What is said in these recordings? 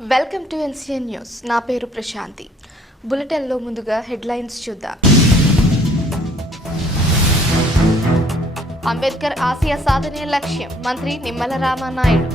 Welcome to NCN news. నా పేరు ప్రశాంతి. బులెటిన్లో ముందుగా హెడ్లైన్స్ చూద్దాం. అంబేద్కర్ ఆశయ సాధనే లక్ష్యం, మంత్రి నిమ్మల రామానాయుడు.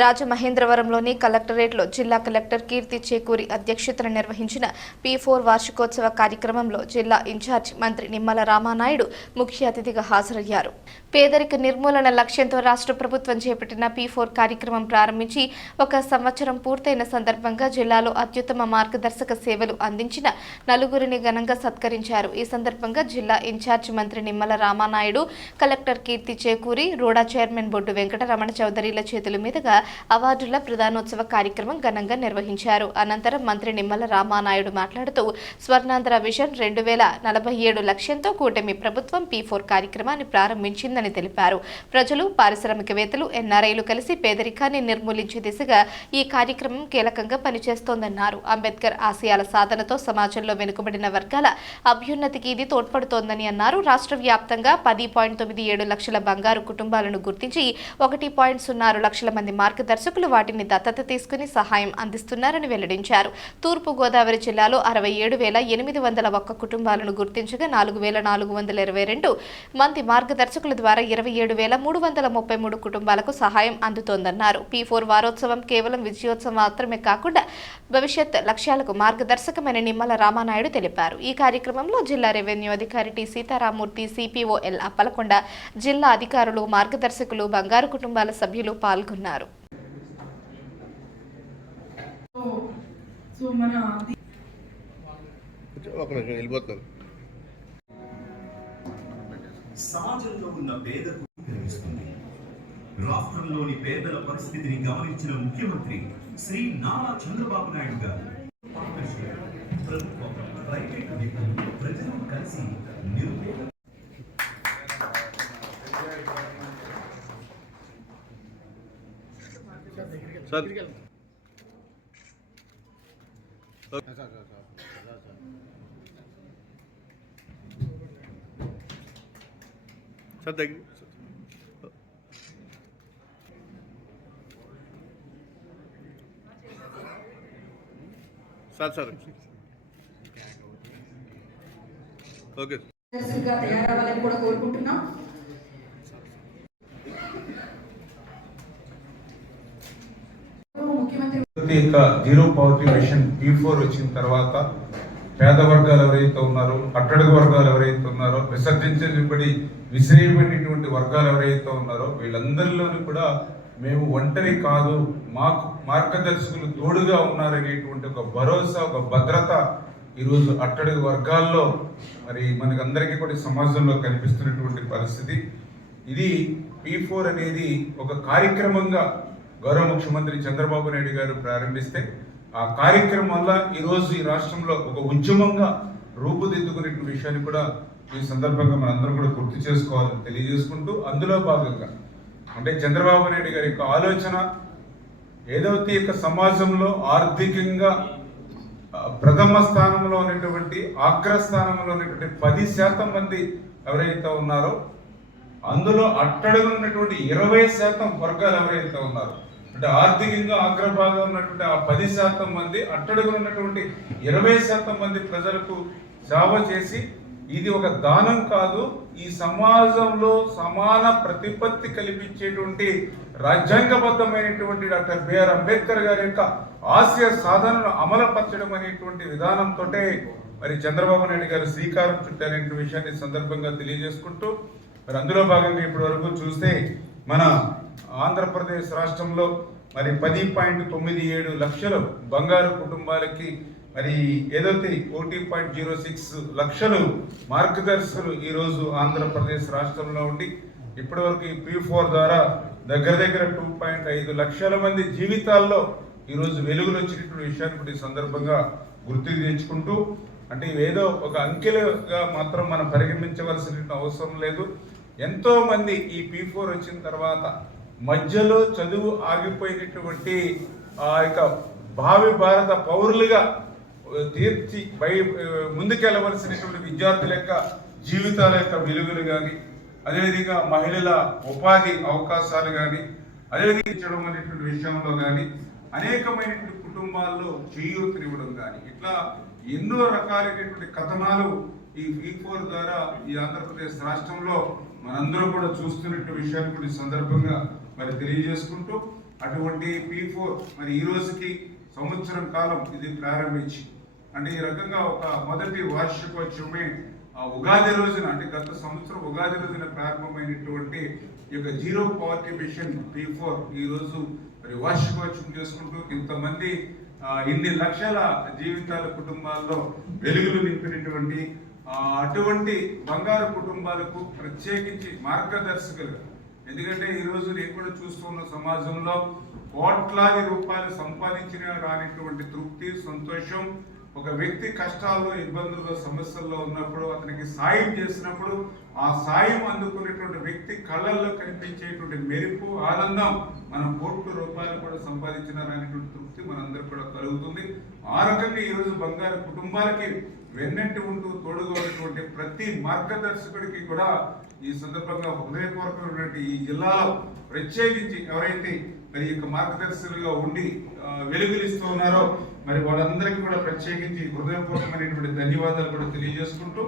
రాజమహేంద్రవరంలోని కలెక్టరేట్లో జిల్లా కలెక్టర్ కీర్తి చేకూరి అధ్యక్షతన నిర్వహించిన P4 వార్షికోత్సవ కార్యక్రమంలో జిల్లా ఇన్ఛార్జ్ మంత్రి నిమ్మల రామానాయుడు ముఖ్య అతిథిగా హాజరయ్యారు. పేదరిక నిర్మూలన లక్ష్యంతో రాష్ట్ర ప్రభుత్వం చేపట్టిన P4 కార్యక్రమం ప్రారంభించి 1 సంవత్సరం పూర్తయిన సందర్భంగా జిల్లాలో అత్యుత్తమ మార్గదర్శక సేవలు అందించిన నలుగురిని ఘనంగా సత్కరించారు. ఈ సందర్భంగా జిల్లా ఇన్ఛార్జ్ మంత్రి నిమ్మల రామానాయుడు, కలెక్టర్ కీర్తి చేకూరి, రూడా చైర్మన్ బొడ్డు వెంకటరమణ చౌదరిల చేతుల మీదుగా అవార్డుల ప్రధానోత్సవ కార్యక్రమం ఘనంగా నిర్వహించారు. అనంతరం మంత్రి నిమ్మల రామానాయుడు మాట్లాడుతూ స్వర్ణాంధ్ర విజన్ 2047 లక్ష్యంతో కూటమి ప్రభుత్వం P4 కార్యక్రమాన్ని ప్రారంభించిందని తెలిపారు. ప్రజలు, పారిశ్రామికవేత్తలు, ఎన్ఆర్ఐలు కలిసి పేదరికాన్ని నిర్మూలించే దిశగా ఈ కార్యక్రమం కీలకంగా పనిచేస్తోందన్నారు. అంబేద్కర్ ఆశయాల సాధనతో సమాజంలో వెనుకబడిన వర్గాల అభ్యున్నతికి ఇది తోడ్పడుతోందని అన్నారు. రాష్ట్ర వ్యాప్తంగా 10.97 లక్షల బంగారు కుటుంబాలను గుర్తించి 1.06 లక్షల మంది మార్గదర్శకులు వాటిని దత్తత తీసుకుని సహాయం అందిస్తున్నారని వెల్లడించారు. తూర్పు గోదావరి జిల్లాలో 67,801 కుటుంబాలను గుర్తించగా 4,422 మంది మార్గదర్శకుల ద్వారా 27,333 కుటుంబాలకు సహాయం అందుతోందన్నారు. P4 వారోత్సవం కేవలం విజయోత్సవం మాత్రమే కాకుండా భవిష్యత్ లక్ష్యాలకు మార్గదర్శకమైన నిమ్మల రామానాయుడు తెలిపారు. ఈ కార్యక్రమంలో జిల్లా రెవెన్యూ అధికారి T Sitaramurthy, CPO L Appalakonda, జిల్లా అధికారులు, మార్గదర్శకులు, బంగారు కుటుంబాల సభ్యులు పాల్గొన్నారు. సమాజంలో ఉన్న పేదకు కనిపిస్తుంది. రాష్ట్రంలోని పేదల పరిస్థితిని గమనించిన ముఖ్యమంత్రి శ్రీ నారా చంద్రబాబు నాయుడు గారు ప్రభుత్వం, ప్రైవేటు వ్యక్తులు, ప్రజలు కలిసి నిరుపేద తయారవ్వాలని కూడా కోరుకుంటున్నాం. జీరో పవర్టీ మిషన్ P4 వచ్చిన తర్వాత పేద వర్గాలు ఎవరైతే ఉన్నారో, అట్టడుగు వర్గాలు ఎవరైతే ఉన్నారో, విసిరేయబడినటువంటి వర్గాలు ఎవరైతే ఉన్నారో వీళ్ళందరిలోనూ కూడా మేము ఒంటరి కాదు, మాకు మార్గదర్శకులు తోడుగా ఉన్నారనేటువంటి ఒక భరోసా, ఒక భద్రత ఈరోజు అట్టడుగు వర్గాల్లో మరి మనకందరికీ కూడా సమాజంలో కనిపిస్తున్నటువంటి పరిస్థితి. ఇది P4 అనేది ఒక కార్యక్రమంగా గౌరవ ముఖ్యమంత్రి చంద్రబాబు నాయుడు గారు ప్రారంభిస్తే ఆ కార్యక్రమం వల్ల ఈరోజు ఈ రాష్ట్రంలో ఒక ఉద్యమంగా రూపుదిద్దుకునే విషయాన్ని కూడా ఈ సందర్భంగా మనందరం కూడా గుర్తు చేసుకోవాలని తెలియజేసుకుంటూ, అందులో భాగంగా అంటే చంద్రబాబు నాయుడు గారి యొక్క ఆలోచన ఏదైతే యొక్క సమాజంలో ఆర్థికంగా ప్రథమ స్థానంలో ఉన్నటువంటి, అగ్రస్థానంలో ఉన్నటువంటి 10% మంది ఎవరైతే ఉన్నారో అందులో అట్టడుగు ఉన్నటువంటి 20% వర్గాలు ఎవరైతే ఉన్నారో, అంటే ఆర్థికంగా అగ్రభాగం ఉన్నటువంటి ఆ 10% మంది, అట్టడుగు ఉన్నటువంటి 20% మంది ప్రజలకు సేవ చేసి, ఇది ఒక దానం కాదు, ఈ సమాజంలో సమాన ప్రతిపత్తి కల్పించేటువంటి రాజ్యాంగబద్ధమైనటువంటి డాక్టర్ బిఆర్ అంబేద్కర్ గారి యొక్క ఆశయ సాధనను అమలుపరచడం అనేటువంటి విధానంతో మరి చంద్రబాబు నాయుడు గారు శ్రీకారం చుట్టారనే విషయాన్ని సందర్భంగా తెలియజేసుకుంటూ, మరి అందులో భాగంగా ఇప్పటి వరకు చూస్తే మన ఆంధ్రప్రదేశ్ రాష్ట్రంలో మరి 10.97 లక్షలు బంగారు కుటుంబాలకి, మరి ఏదైతే 1.06 లక్షలు మార్గదర్శకులు ఈరోజు ఆంధ్రప్రదేశ్ రాష్ట్రంలో ఉండి ఇప్పటి వరకు ఈ P4 ద్వారా దగ్గర 2.5 లక్షల మంది జీవితాల్లో ఈరోజు వెలుగులు వచ్చినటువంటి విషయాన్ని కూడా ఈ సందర్భంగా గుర్తుకు తెచ్చుకుంటూ, అంటే ఇవేదో ఒక అంకెలుగా మాత్రం మనం పరిగణించవలసిన అవసరం లేదు. ఎంతో మంది ఈ P4 వచ్చిన తర్వాత మధ్యలో చదువు ఆగిపోయినటువంటి ఆ యొక్క భావి భారత పౌరులుగా తీర్చి ముందుకెళ్ళవలసినటువంటి విద్యార్థుల యొక్క జీవితాల యొక్క వెలుగులు కానీ, అదేవిధంగా మహిళల ఉపాధి అవకాశాలు కానీ, అదేవిధంగా ఇచ్చడం అనేటువంటి విషయంలో కానీ అనేకమైనటువంటి కుటుంబాల్లో చేయూతనివ్వడం కానీ ఇట్లా ఎన్నో రకాలైనటువంటి కథనాలు ఈ P4 ద్వారా ఈ ఆంధ్రప్రదేశ్ రాష్ట్రంలో మనందరం కూడా చూస్తున్నటువంటి విషయాన్ని కూడా ఈ సందర్భంగా మరి తెలియజేసుకుంటూ అటువంటి P4 మరి ఈ రోజుకి సంవత్సరం కాలం ఇది ప్రారంభించి అంటే ఈ రకంగా ఒక మొదటి వార్షికోత్సవమే ఉగాది రోజున అంటే గత సంవత్సరం ఉగాది రోజున ప్రారంభమైనటువంటి ఈ యొక్క జీరో పావర్టీ మిషన్ P4 ఈ రోజు మరి వార్షికోత్సవం చేసుకుంటూ ఇంతమంది ఇన్ని లక్షల జీవితాల కుటుంబాల్లో వెలుగులు నింపినటువంటి అటువంటి బంగారు కుటుంబాలకు ప్రత్యేకించి మార్గదర్శకులు. ఎందుకంటే ఈరోజు నేను కూడా చూస్తున్న సమాజంలో కోట్లాది రూపాయలు సంపాదించిన రానిటువంటి తృప్తి సంతోషం ఒక వ్యక్తి కష్టాల్లో ఇబ్బందుల్లో సమస్యల్లో ఉన్నప్పుడు అతనికి సాయం చేసినప్పుడు ఆ సాయం అందుకునేటువంటి వ్యక్తి కళ్ళల్లో కనిపించేటువంటి మెరుపు ఆనందం మనం కోట్ల రూపాయలు కూడా సంపాదించిన రానిటువంటి తృప్తి మనందరూ కూడా కలుగుతుంది. ఆ రకంగా ఈరోజు బంగారు కుటుంబాలకి వెన్నెంటి ఉంటూ తోడుగా ఉన్నటువంటి ప్రతి మార్గదర్శకుడికి కూడా ఈ సందర్భంగా హృదయపూర్వకమైనటువంటి ఈ జిల్లాలో ప్రత్యేకించి ఎవరైతే మరి యొక్క మార్గదర్శకులుగా ఉండి వెలుగులిస్తూ ఉన్నారో మరి వాళ్ళందరికీ కూడా ప్రత్యేకించి హృదయపూర్వకమైనటువంటి ధన్యవాదాలు కూడా తెలియజేసుకుంటూ